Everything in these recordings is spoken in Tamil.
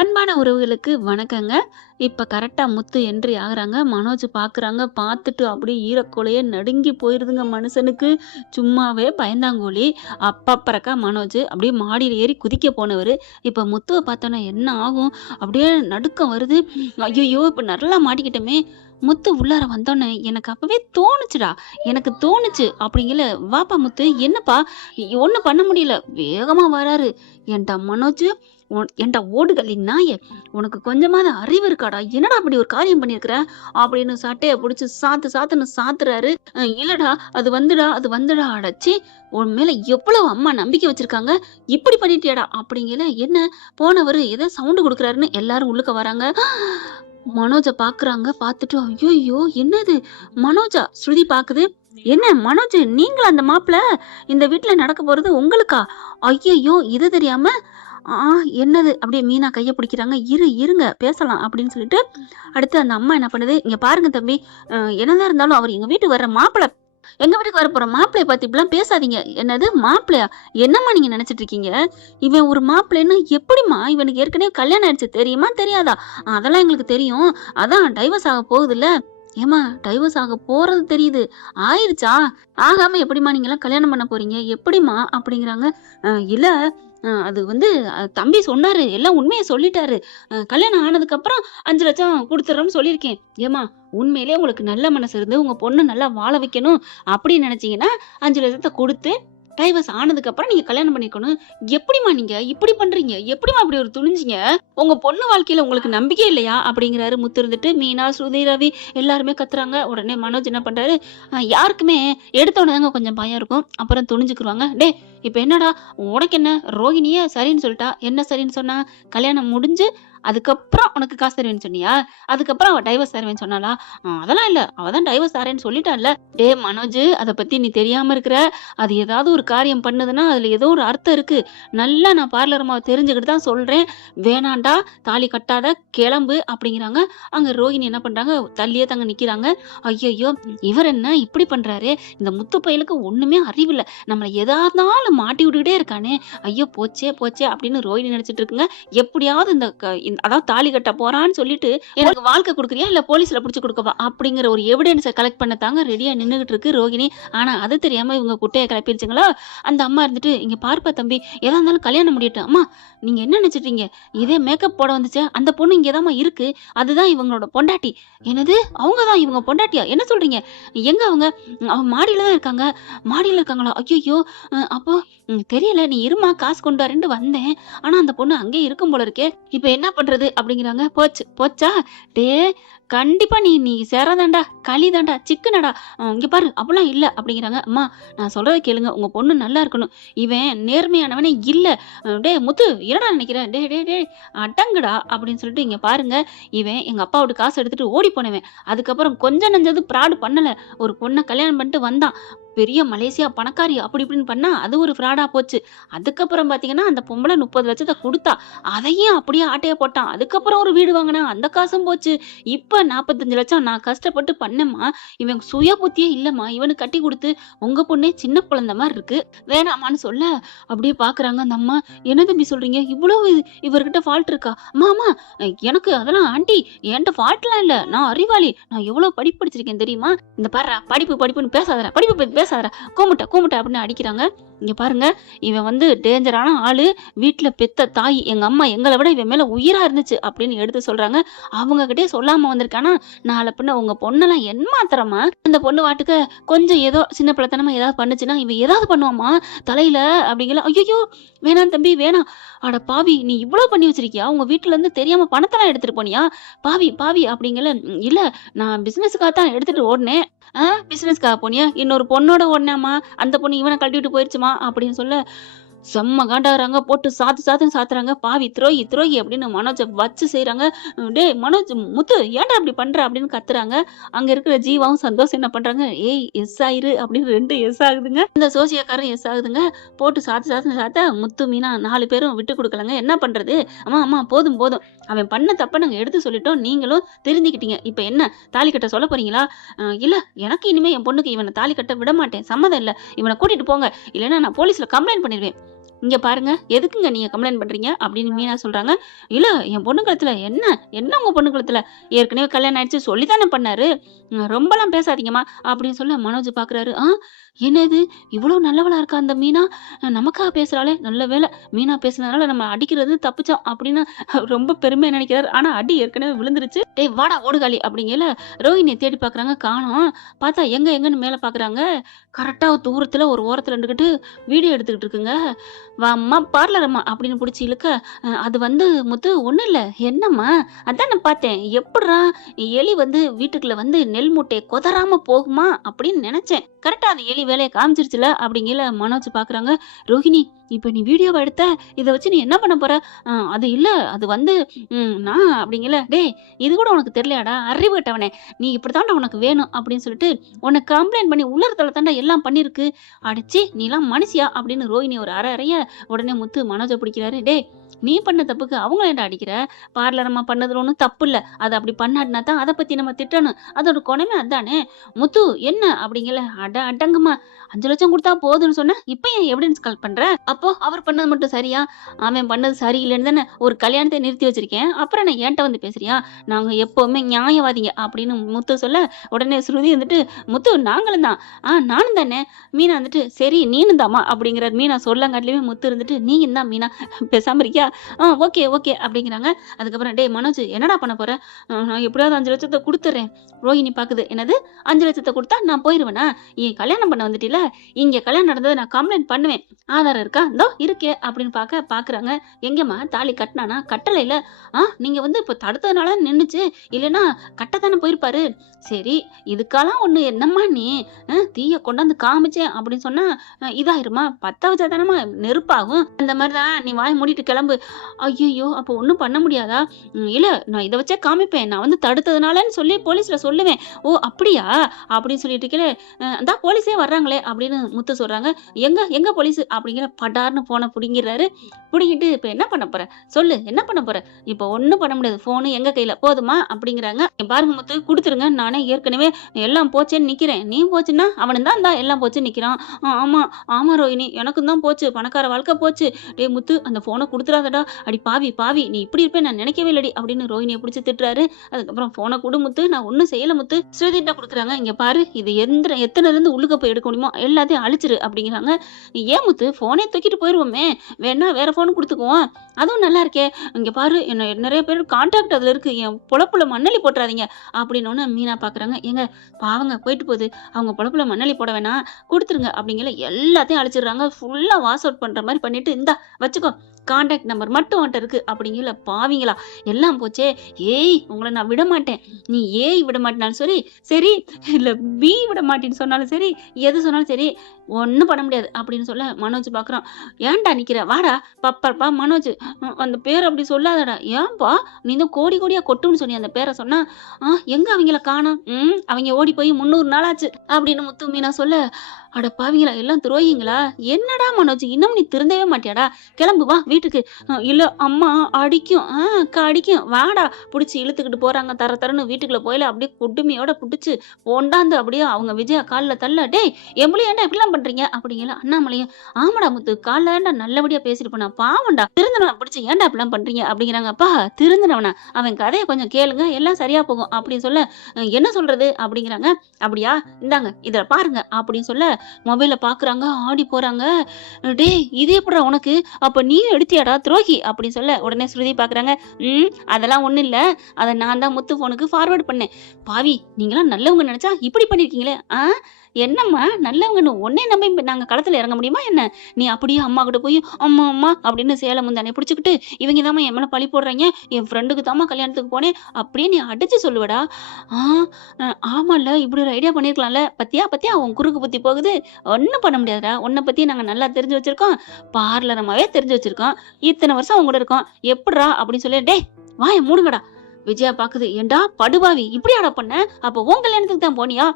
அன்பான உறவுகளுக்கு வணக்கங்க. இப்ப கரெக்ட்டா முத்து என்ட்ரி ஆகுறாங்க. மனோஜ் பார்க்குறாங்க. பார்த்துட்டு அப்படியே ஈரக்கொலையே நடுங்கி போயிருதுங்க மனுஷனுக்கு. சும்மாவே பயந்தாங்கோலி. அப்பப்பறக்கா மனோஜ் அப்படியே மாடியில ஏறி குதிக்க போனவரு, இப்ப முத்துவ பார்த்தோன்னே என்ன ஆகும்? அப்படியே நடுக்கம் வருது. ஐய்யய்யோ! இப்ப நல்லா மாட்டிக்கிட்டோமே! முத்து உள்ளார வந்தோன்னே, எனக்கு அப்பவே தோணுச்சுடா. எனக்கு தோணுச்சு அப்படிங்கல, "வாப்பா முத்து, என்னப்பா?" ஒண்ணும் பண்ண முடியல. வேகமா வராரு. "ஏன்டா மனோஜ், ஏன்டா ஓடுகள்ளி நாயே! உனக்கு கொஞ்சமாவது அறிவு இருக்காடா? என்னடா இப்படி ஒரு காரியம் பண்ணியிருக்கிற?" அப்படின்னு சட்டைய புடிச்சு சாத்துன்னு சாத்துறாரு. இல்லடா, அது வந்துடா. அடச்சீ! உன் மேல எவ்வளவு அம்மா நம்பிக்கை வச்சிருக்காங்க. இப்படி பண்ணிட்டியேடா!" அப்படிங்கல, என்ன போனவரு ஏதோ சவுண்ட் குடுக்குறாருன்னு எல்லாரும் உள்ளுக்க வராங்க. மனோஜ பாக்குறாங்க. பாத்துட்டு, ஐயையோ! என்னது? மனோஜா? ஸ்ருதி பாக்குது. "என்ன மனோஜ், நீங்களா அந்த மாப்பிள? இந்த வீட்ல நடக்க போறது உங்களுக்கா? ஐயையோ! இது தெரியாம, ஆ என்னது?" அப்படியே மீனா கைய பிடிக்கிறாங்க. இருங்க பேசலாம்" அப்படின்னு சொல்லிட்டு, அடுத்து அந்த அம்மா என்ன பண்ணுது, "இங்க பாருங்க தம்பி, என்னதான் இருந்தாலும் அவர் எங்க வீட்டுக்கு வர்ற மாப்பிள. எங்க வீட்டுக்கு வரப்போற மாப்பிளைய பத்தி இப்படிலாம் பேசாதீங்க." "என்னது மாப்பிளையா? என்னம்மா நீங்க நெனச்சிட்டு இருக்கீங்க? இவன் ஒரு மாப்பிள்ளைன்னா எப்படிம்மா? இவனுக்கு ஏற்கனவே கல்யாணம் ஆயிடுச்சு, தெரியுமா? தெரியாதா?" "அதெல்லாம் எங்களுக்கு தெரியும். அதான் டைவர்ஸ் ஆக போகுதுல்ல." "ஏம்மா, டைவர்ஸ் ஆக போறது தெரியுது. ஆயிருச்சா? ஆகாம எப்படிம்மா நீங்கலாம் கல்யாணம் பண்ண போறீங்க? எப்படிம்மா?" அப்படிங்கிறாங்க. இல்ல, அது வந்து தம்பி சொன்னாரு. எல்லாம் உண்மைய சொல்லிட்டாரு. கல்யாணம் ஆனதுக்கப்புறம் 5,00,000 குடுத்துர்றோம்னு சொல்லியிருக்கேன்." "ஏம்மா, உண்மையிலேயே உங்களுக்கு நல்ல மனசு இருந்து உங்க பொண்ண நல்லா வாழ வைக்கணும் அப்படின்னு நெனச்சீங்கன்னா, 5,00,000 குடுத்து டைவர்ஸ் ஆனதுக்கப்புறம் நீங்க கல்யாணம் பண்ணிக்கணும். எப்படிம்மா நீங்க இப்படி பண்றீங்க? எப்படிம்மா இப்படி ஒரு துணிஞ்சீங்க? உங்க பொண்ணு வாழ்க்கையில உங்களுக்கு நம்பிக்கையே இல்லையா?" அப்படிங்கிறாரு. முத்து இருந்துட்டு, மீனா, ஸ்ருதி, ரவி எல்லாருமே கத்துறாங்க. உடனே மனோஜ் என்ன பண்றாரு, யாருக்குமே எடுத்த உடனே தாங்க கொஞ்சம் பயம் இருக்கும். அப்புறம் துணிஞ்சுக்குருவாங்க. "டேய், இப்ப என்னடா? உனக்கு என்ன? ரோகிணியே சரின்னு சொல்லிட்டா. என்ன சரின்னு சொன்னா? கல்யாணம் முடிஞ்சு அதுக்கப்புறம் உனக்கு காசு தருவேன்னு சொன்னியா? அதுக்கப்புறம் அவ டைவர்ஸ் தருவேன்னு சொன்னாளா?" அதெல்லாம் இல்ல. அவ தான் டைவர்ஸ் தரேன்னு சொல்லிட்டால்ல." "டேய் மனோஜ், அத பத்தி நீ தெரியாம இருக்கிற. அது ஏதாவது ஒரு காரியம் பண்ணுதுன்னா, அதுல ஏதோ ஒரு அர்த்தம் இருக்கு. நல்லா நான் பார்லர் அம்மாவ தெரிஞ்சுக்கிட்டு தான் சொல்றேன். வேணான்டா, தாலி கட்டாத, கிளம்பு" அப்படிங்கிறாங்க. அங்க ரோகிணி என்ன பண்றாங்க, தள்ளியே தாங்க நிக்கிறாங்க. ஐயையோ! இவர் என்ன இப்படி பண்றாரு? இந்த முத்து பயலுக்கு ஒண்ணுமே அறிவில்ல. நம்மள எதா இருந்தாலும் மாட்டி விட்டுக்கிட்டே இருக்கானே! ஐயோ! போச்சே அப்படின்னு ரோகிணி நெனச்சுட்டு இருக்குங்க. எப்படியாவது அதாவது தாலி கட்ட போறான்னு சொல்லிட்டு, "எனக்கு வாழ்க்கை குடுக்குறியா? இல்ல போலீஸ்ல புடிச்சு குடுக்கவா?" அப்படிங்கிற ஒரு எவிடன்ஸ கலெக்ட் பண்ண தாங்க ரெடியா நின்னுகிட்டு இருக்கு ரோகிணி. ஆனா அது தெரியாம இவங்க குட்டைய கிளப்பிருச்சுங்களா? அந்த அம்மா இருந்துட்டு, "இங்க பாருப்பா தம்பி, எதா இருந்தாலும் கல்யாணம் முடியட்டும்." "அம்மா, நீங்க என்ன நெனச்சுட்டீங்க? இதே மேக்கப் போட வந்துச்சே, அந்த பொண்ணு இங்க தாம்மா இருக்கு. அதுதான் இவங்களோட பொண்டாட்டி." "என்னது? அவங்க தான் இவங்க பொண்டாட்டியா? என்ன சொல்றீங்க? எங்க அவங்க?" "அவங்க மாடியில தான் இருக்காங்க." "மாடியில இருக்காங்களா? ஐய்யய்யோ! அப்போ தெரியல. நீ இரும்மா, காசு கொண்டு வரேன்ட்டு வந்தேன். ஆனா அந்த பொண்ணு அங்கேயே இருக்கும் போல இருக்கே. இப்ப என்ன பண்றது?" அப்படிங்கிறாங்க. போச்சா? டேய், கண்டிப்பா நீ நீ செரதான்டா, களிதான்டா, சிக்கனடா. இங்க பாரு, அப்படிலாம் இல்ல." அப்படிங்கிறாங்க. "அம்மா, நான் சொல்றத கேளுங்க. உங்க பொண்ணு நல்லா இருக்கணும். இவன் நேர்மையானவனே இல்ல." "டேய் முத்து, என்னடா நினைக்கிற? டேய் டேய் டேய், அடங்குடா." அப்படின்னு சொல்லிட்டு, "இங்க பாருங்க, இவன் எங்க அப்பா வீட்டு காசு எடுத்துட்டு ஓடி போனவன். அதுக்கப்புறம் கொஞ்சம் நஞ்சது ஃப்ராடு பண்ணல. ஒரு பொண்ண கல்யாணம் பண்ணிட்டு வந்தான். பெரிய மலேசியா பணக்காரி அப்படி இப்படின்னு பண்ணா, அது ஒரு ஃப்ராடா போச்சு. அதுக்கப்புறம் பார்த்தீங்கன்னா, அந்த பொம்பள 30,00,000 குடுத்தா. அதையும் அப்படியே ஆட்டைய போட்டான். அதுக்கப்புறம் ஒரு வீடு வாங்குனான். அந்த காசும் போச்சு. இப்ப 45,00,000 நான் கஷ்டப்பட்டு பண்ணேம்மா. இவன் சுய புத்தியே இல்லம்மா. இவனுக்கு கட்டி குடுத்து, உங்க பொண்ணே சின்ன குழந்தை மாரி இருக்கு. வேணாமான்னு சொல்ல, அப்படியே பார்க்குறாங்க அந்த அம்மா. "என்ன தம்பி சொல்றீங்க? இவ்வளவு இவர்கிட்ட ஃபால்ட் இருக்கா?" "அம்மா, எனக்கு அதெல்லாம் ஆன்டி, என்ட்ட ஃபால்ட்லாம் இல்ல. நான் அறிவாளி. நான் எவ்வளோ படிப்பு படிச்சிருக்கேன் தெரியுமா? இந்த பார்றா, படிப்புன்னு பேசாதடா. படிப்ப பத்தி பேசாதடா. கூமுட்ட அப்படின்னு அடிக்கிறாங்க. இங்க பாருங்க, இவன் வந்து டேஞ்சரான ஆளு. வீட்ல பெத்த தாய், எங்க அம்மா எங்கள விட இவன் மேல உயிரா இருந்துச்சு அப்படின்னு எடுத்து சொல்றாங்க. அவங்க கிட்டயே சொல்லாம வந்திருக்கானா, நாள பின்ன உங்க பொண்ணெல்லாம் ஏமாத்துறமா? அந்த பொண்ணு பாட்டுக்கு கொஞ்சம் ஏதோ சின்ன பிள்ளைத்தனமா ஏதாவது பண்ணுச்சுன்னா, இவன் ஏதாவது பண்ணுவாம்மா தலையில." அப்படிங்கல. "ஐயய்யோ! வேணாம் தம்பி, வேணாம்." "அட பாவி! நீ இவ்ளோ பண்ணி வச்சிருக்கியா? உங்க வீட்ல இருந்து தெரியாம பணத்தெல்லாம் எடுத்துட்டு போனியா? பாவி" அப்படிங்கல. "இல்ல, நான் பிசினஸ்க்காக தான் எடுத்துட்டு ஓடுனேன்." பிசினஸ்க்காக போனியா? இன்னொரு பொண்ணோட ஓடுனேம்மா. அந்த பொண்ணு இவன கழட்டி விட்டு போயிருச்சும்மா." அப்படின்னு சொல்ல, செம்ம காண்டாகுறாங்க. போட்டு சாத்துன்னு சாத்துறாங்க. "பாவி, துரோகி" அப்படின்னு மனோஜ வச்சு செய்றாங்க. "டேய் மனோஜ், முத்து, ஏன்டா இப்படி பண்ற?" அப்படின்னு கத்துறாங்க. அங்க இருக்கிற ஜீவாவும், சந்தோஷம் என்ன பண்றாங்க, "ஏய் எஸ் ஆயிரு" அப்படின்னு 2 எஸ் ஆகுதுங்க. இந்த சோசியக்காரரும் எஸ் ஆகுதுங்க. போட்டு சாத்துன்னு சாத்த, முத்து, மீனா 4 பேரும் விட்டு குடுக்கலங்க. என்ன பண்றது? "அம்மா போதும். அவன் பண்ண தப்ப நாங்க எடுத்து சொல்லிட்டோம். நீங்களும் திருந்திக்கிட்டீங்க. இப்ப என்ன, தாலி கட்ட சொல்லப் போறீங்களா?" இல்ல, எனக்கு இனிமே என் பொண்ணுக்கு இவன தாலி கட்ட விட மாட்டேன். சம்மதம் இல்ல. இவன கூட்டிட்டு போங்க. இல்லன்னா நான் போலீஸ்ல கம்ப்ளைண்ட் பண்ணிருவேன்." இங்க பாருங்க எதுக்குங்க நீங்க கம்ப்ளைண்ட் பண்றீங்க அப்படின்னு மீனா சொல்றாங்க. இல்ல என் பொண்ணு கழுத்துல என்ன என்ன உங்க பொண்ணு கழுத்துல ஏற்கனவே கல்யாணம் ஆயிடுச்சு சொல்லித்தானே பண்ணாரு. ரொம்பலாம் பேசாதீங்கம்மா அப்படின்னு சொல்ல மனோஜ் பாக்குறாரு. என்னது இவ்வளவு நல்லவளா இருக்கா அந்த மீனா, நமக்காக பேசுறாளே, நல்ல வேளை மீனா பேசுனதுனால நம்ம அடிக்கிறது தப்பிச்சோம் அப்படின்னு ரொம்ப பெருமையா நினைக்கிறாரு. ஆனா அடி ஏற்கனவே விழுந்துருச்சு. டேய் வாடா ஓடுகாலி அப்படிங்கல ரோஹிணியை தேடி பாக்குறாங்க, காணோம். பார்த்தா எங்க எங்கன்னு மேல பாக்குறாங்க. கரெக்டா தூரத்துல ஒரு ஓரத்துல நின்னுகிட்டு வீடியோ எடுத்துக்கிட்டு இருக்குங்க. வாம்மா பார்லர் அம்மா அப்படின்னு புடிச்சு இழுக்க, அது வந்து முத்து ஒண்ணும் இல்ல. என்னம்மா? அதான் நான் பார்த்தேன். எப்புட்றா எலி வந்து வீட்டுக்குள்ள வந்து நெல் மூட்டைய கொதறாம போகுமா அப்படின்னு நினைச்சேன். கரெக்டா அந்த எலி வேலைய காமிச்சிருச்சுல அப்படிங்கல மனோஜ் பாக்குறாங்க. ரோஹிணி இப்ப நீ வீடியோவ எடுத்த, இத வச்சு நீ என்ன பண்ண போற? அது இல்ல, அது வந்து நான் அப்படிங்கல, டேய் இது கூட உனக்கு தெரியலையாடா அறிவு கெட்டவனே, நீ இப்படித்தான்டா உனக்கு வேணும் அப்படின்னு சொல்லிட்டு உன்னை கம்ப்ளைண்ட் பண்ணி உள்ளறதுல தாண்டா எல்லாம் பண்ணிருக்கு. அடிச்சு நீலாம் மனுஷியா அப்படின்னு ரோஹிணி ஒரு அரை அறைய உடனே முத்து மனோஜை பிடிக்கிறாரு. டேய் நீ பண்ண தப்புக்கு அவங்க ஏன்டா அடிக்கிற? பார்லர் அம்மா பண்ணதுல ஒன்றும் தப்பு இல்ல. அதை அப்படி பண்ணாட்டினா தான் அதை பத்தி நம்ம திட்டணும். அதோட குணமே அதானே. முத்து என்ன அப்படிங்கல, அடங்குமா 5 லட்சம் கொடுத்தா போதும்னு சொன்ன, இப்ப ஏன் எவிடன்ஸ் கால் பண்ற? அப்போ அவர் பண்ணது மட்டும் சரியா? அவன் பண்ணது சரியில்லைன்னு தானே ஒரு கல்யாணத்தை நிறுத்தி வச்சிருக்கேன். அப்புறம் என்ன என்கிட்ட வந்து பேசுறியா? நாங்க எப்பவுமே நியாயவாதிங்க அப்படின்னு முத்து சொல்ல, உடனே ஸ்ருதி வந்துட்டு முத்து நாங்களும் தான். நானும் தானே. மீனா வந்துட்டு சரி நீனும் தாமா அப்படிங்கிறார். மீனா சொல்லங்காட்டிலுமே முத்து இருந்துட்டு நீங்க தான் மீனா பேசாம இருக்கியா? ஓகே ஓகே அப்படிங்கிறாங்க. அதுக்கப்புறம் டேய் மனோஜ் என்னடா பண்ண போற? நான் எப்படியாவது 5 லட்சத்தை கொடுத்துறேன். ரோஹிணி பாக்குது. என்னது 5 லட்சத்தை கொடுத்தா நான் போயிருவேனா? ஏன் கல்யாணம் பண்ண வந்துட்டீல, இங்க கல்யாணம் நடந்ததை நான் கம்ப்ளைண்ட் பண்ணுவேன். ஆதாரம் இருக்கா? இதோ இருக்கே அப்படின்னு பாக்குறாங்க. எங்கம்மா தாலி கட்டினானா? கட்டலைல. நீங்க வந்து இப்ப தடுத்ததுனால நின்னுச்சு, இல்லைன்னா கட்டத்தானே போயிருப்பாரு. சரி இதுக்கெல்லாம் ஒண்ணு என்னம்மா நீ தீய கொண்டாந்து காமிச்சேன் அப்படின்னு சொன்னா இதாயிருமா? பத்த வச்சா தானமா நெருப்பாகும். அந்த மாதிரிதான் நீ வாய் மூடிட்டு கிளம்பு. ஐயோ அப்ப ஒண்ணும் பண்ண முடியாதா? இல்ல நான் இதை வச்சே காமிப்பேன், நான் வந்து தடுத்ததுனாலன்னு சொல்லி போலீஸ்ல சொல்லுவேன். ஓ அப்படியா அப்படின்னு சொல்லிட்டு இருக்கே, அந்த போலீஸே வர்றாங்களே அப்படின்னு முத்து சொல்றாங்க. எங்க எங்க போலீஸ் அப்படிங்கிற படார்னு போனை புடிங்கிறாரு. புடிங்கிட்டு இப்ப என்ன பண்ண போற சொல்லு, என்ன பண்ண போற? இப்ப ஒண்ணும் பண்ண முடியாது, போனு எங்க கையில போதுமா அப்படிங்கிறாங்க. பாருங்க முத்து கொடுத்துருங்க, நானே ஏற்கனவே எல்லாம் போச்சேன்னு நிக்கிறேன். நீ போச்சுன்னா அவனு தான் எல்லாம் போச்சு நிக்கிறான். ஆமா ஆமா ரோஹிணி எனக்கும் தான் போச்சு, பணக்கார வாழ்க்கை போச்சு. டே முத்து அந்த போனை கொடுத்துறாதடா, அடி பாவி பாவி நீ இப்படி இருப்பேன் நான் நினைக்கவே இல்லடி அப்படின்னு ரோஹிணியை பிடிச்சி திட்டுறாரு. அதுக்கப்புறம் போனை கொடு முத்து, நான் ஒன்னும் செய்யல முத்து. ஸ்ருதிட்ட கொடுக்குறாங்க. இங்க பாரு இது எத்தனை இருந்து உள்ளுக்க போய் எடுக்க முடியுமோ எல்லாத்தையும் அழிச்சிரு அப்படிங்கிறாங்க. ஏன் முத்து போனே தூக்கிட்டு போயிருவோமே, வேணா வேற போன் கொடுத்துக்குவோம், அதுவும் நல்லா இருக்கே. இங்க பாரு என்ன நிறைய பேர் கான்டாக்ட் அதுல இருக்கு, என் பொழப்புல மண்ணலி போட்டுறாதீங்க அப்படின்னு மீனா பாக்குறாங்க. எங்க பாவங்க போயிட்டு போகுது, அவங்க பொழப்புல மண்ணலி போட வேணாம் கொடுத்துருங்க அப்படிங்கிற எல்லாத்தையும் அழிச்சிடுறாங்க. ஃபுல்லா வாஷ் அவுட் பண்ற மாதிரி பண்ணிட்டு இந்தா வச்சுக்கோ, கான்டாக்ட் நம்பர் மட்டும் அவன்கிட்ட இருக்கு அப்படிங்கல. பாவீங்களா எல்லாம் போச்சே. ஏய் உங்களை நான் விட மாட்டேன், நீ ஏய் விட மாட்டேனாலும் சரி, சரி இல்ல பி விட மாட்டேன்னு சொன்னாலும் சரி, எது சொன்னாலும் சரி ஒன்றும் பண்ண முடியாது அப்படின்னு சொல்ல மனோஜ் பார்க்குறான். ஏன்டா நிற்கிற வாடா பப்பா மனோஜ், அந்த பேர் அப்படி சொல்லாதடா. ஏன்பா நீ தான் கோடி கோடியா கொட்டுன்னு சொன்னி அந்த பேரை சொன்னா, எங்க அவங்கள காணோம், அவங்க ஓடி போய் 300 நாளாச்சு அப்படின்னு முத்து மீனா சொல்ல, அட பாவீங்களா எல்லாம் துரோகிங்களா? என்னடா மனோஜ் இன்னும் நீ திருந்தவே மாட்டியாடா? கிளம்பு வா வீட்டுக்கு. இல்ல அம்மா அடிக்கும், அடிக்கும் வாடா. பிடிச்சி இழுத்துக்கிட்டு போறாங்க. தரன்னு வீட்டுக்குள்ள போயில அப்படியே குடுமையோட பிடிச்சு கொண்டாந்து அப்படியே அவங்க விஜயா காலில் தள்ள, டேய் எம்பளி ஏன்டா இப்படிலாம் பண்றீங்க அப்படிங்கல. அண்ணாமலையும் ஆமாடா முத்து காலில் ஏன்டா நல்லபடியா பேசிட்டு போனா, பாவண்டா திருந்தவனா பிடிச்சி ஏன்டா இப்படிலாம் பண்றீங்க அப்படிங்கிறாங்க. அப்பா திருந்தனவனா, அவன் கதையை கொஞ்சம் கேளுங்க எல்லாம் சரியா போகும் அப்படின்னு சொல்ல, என்ன சொல்றது அப்படிங்கிறாங்க. அப்படியா இந்தாங்க இத பாருங்க அப்படின்னு சொல்ல மொபைல பாக்குறாங்க. ஆடி போறாங்க. டேய் இது எப்படிடா உனக்கு, அப்ப நீ எடுத்தியாடா துரோகி அப்படின்னு சொல்ல, உடனே ஸ்ருதி பாக்குறாங்க. அதெல்லாம் ஒண்ணும் இல்ல, அதை நான் தான் முத்து போனுக்கு ஃபார்வர்ட் பண்ணேன். பாவி நீங்களாம் நல்லவங்க நினைச்சா இப்படி பண்ணிருக்கீங்களே. என்னம்மா நல்லவங்கன்னு உன்னே நம்பி நாங்க களத்துல இறங்க முடியுமா என்ன? நீ அப்படியே அம்மா கிட்ட போய் அம்மா அம்மா அப்படின்னு சேலை முந்தானே பிடிச்சிக்கிட்டு, இவங்க தாம்மா என் மேல பழி போடுறாங்க, என் ஃப்ரெண்டுக்கு தாம்மா கல்யாணத்துக்கு போனேன் அப்படியே நீ அடிச்சு சொல்லுவடா. ஆமால இப்படி ஒரு ஐடியா பண்ணிருக்கலாம்ல. பத்தியா பத்தியா உன் குறுக்கு புத்தி போகுது. ஒன்னும் பண்ண முடியாதுடா, உன்னை பத்தி நாங்க நல்லா தெரிஞ்சு வச்சிருக்கோம், பார்லரமாவே தெரிஞ்சு வச்சிருக்கோம், இத்தனை வருஷம் அவங்க கூட இருக்கோம், எப்படிடா அப்படின்னு சொல்லி, டே வாய மூடுங்கடா. விஜயா பாக்குது. ஏண்டா படுபாவி இப்படியாடா பண்ண, அப்ப உன் கல்யாணத்துக்கு தான் போனியா?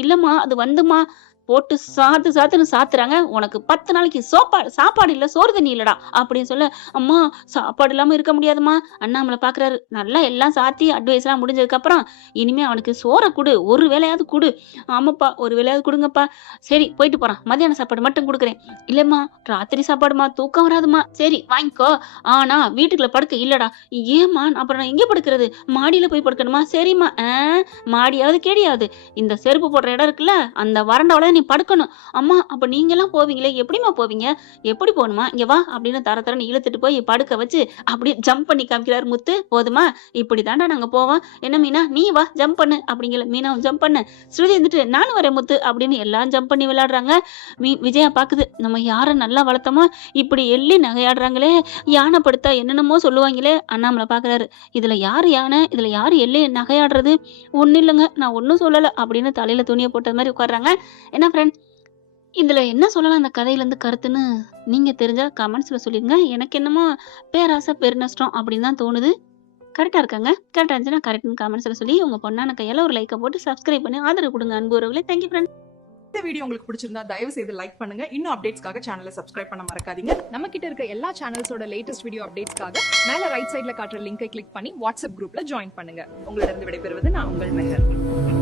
இல்லம்மா அது வந்துமா போட்டு சாத்துன்னு சாத்துறாங்க. "உனக்கு 10 நாளைக்கு சாப்பாடு இல்ல, சோறு தண்ணி இல்லடா" அப்படின்னு சொல்ல, "அம்மா சாப்பாடு இல்லாம இருக்க முடியாதும்மா." அண்ணாமலை பார்க்குறாரு. நல்லா எல்லாம் சாத்தி அட்வைஸ்லாம் முடிஞ்சதுக்கப்புறம், "இனிமே அவனுக்கு சோற குடு. ஒரு வேளையாவது குடு." "ஆமாப்பா, ஒரு வேளையாவது குடுங்கப்பா." "சரி போயிட்டு போறான். மதியான சாப்பாடு மட்டும் குடுக்குறேன்." "இல்லம்மா, ராத்திரி சாப்பாடும்மா, தூக்கம் வராதும்மா." "சரி வாங்கிக்கோ. ஆனா வீட்டுக்குள்ள படுக்கை இல்லடா." "ஏம்மா, அப்புறம் நான் எங்க படுக்கிறது? மாடியில போய் படுக்கணுமா?" "சரிம்மா." மாடியாவது கேடியாவது, இந்த செருப்பு போடுற இடம் இருக்குல்ல, அந்த வராண்டாவுல நீ படுக்கணும்." "அம்மா, அப்ப நீங்கலாம் போவீங்களே, எப்படிம்மா போவீங்க?" "எப்படி போணுமா? இங்க வா." அப்படின்னு தரன்னு இழுத்துட்டு போய் படுக்க வச்சு, அப்படியே ஜம்ப் பண்ணி காமிக்கிறாரு முத்து. "போதுமா? இப்படி தான்டா நாங்க போவோம். என்ன மீனா, நீ வா ஜம்ப் பண்ணு." அப்படிங்கல. மீனாவும் ஜம்ப் பண்ண, ஸ்ருதி இருந்துட்டு, "நானும் வரேன் முத்து." அப்படின்னு எல்லாம் ஜம்ப் பண்ணி விளையாடுறாங்க. விஜயா பாக்குது, நம்ம யார நல்லா வளர்த்தோமோ, இப்படி எள்ளி நகையாடுறாங்களே, யானை படுத்தா என்னென்னமோ சொல்லுவாங்களே. அண்ணாமலை பாக்குறாரு, "இதுல யாரு யானை? இதுல யாரு எள்ளி நகையாடுறது?" "ஒண்ணும் இல்லங்க. நான் ஒண்ணும் சொல்லல." அப்படின்னு தலையில துணிய போட்ட மாரி உட்கார்றாங்க. என்ன ஃப்ரெண்ட், இதுல என்ன சொல்லலாம் இந்த கதையிலருந்து கருத்துன்னு நீங்க தெரிஞ்சா கமெண்ட்ஸ்ல சொல்லிருங்க. எனக்கு என்னமோ பேராசை பெருநஷ்டம் அப்படின்னு தான் தோணுது. கரெக்ட்டா இருக்காங்க? கரெக்ட்டா இருந்துச்சுன்னா கரெக்ட்ன்னு கமெண்ட்ஸ்ல சொல்லி உங்க பொண்ணான கையால ஒரு லைக்க போட்டு சப்ஸ்கிரைப் பண்ணி ஆதரவு குடுங்க அன்பு உறவுகளே. Thank you friends. இந்த வீடியோ உங்களுக்கு பிடிச்சிருந்தா தயவு செய்து லைக் பண்ணுங்க. இன்னும் அப்டேட்ஸ்க்காக சேனலை சப்ஸ்கிரைப் பண்ண மறக்காதீங்க. நம்ம கிட்ட இருக்க எல்லா சேனல்ஸோட லேட்டஸ்ட் வீடியோ அப்டேட்ஸ்க்காக மேல ரைட் சைடுல காட்டுற லிங்கை கிளிக் பண்ணி வாட்ஸ்அப் குரூப்ல ஜாயின் பண்ணுங்க. உங்களிடம் விடைபெறுவது நான் உங்கள் மெஹர்.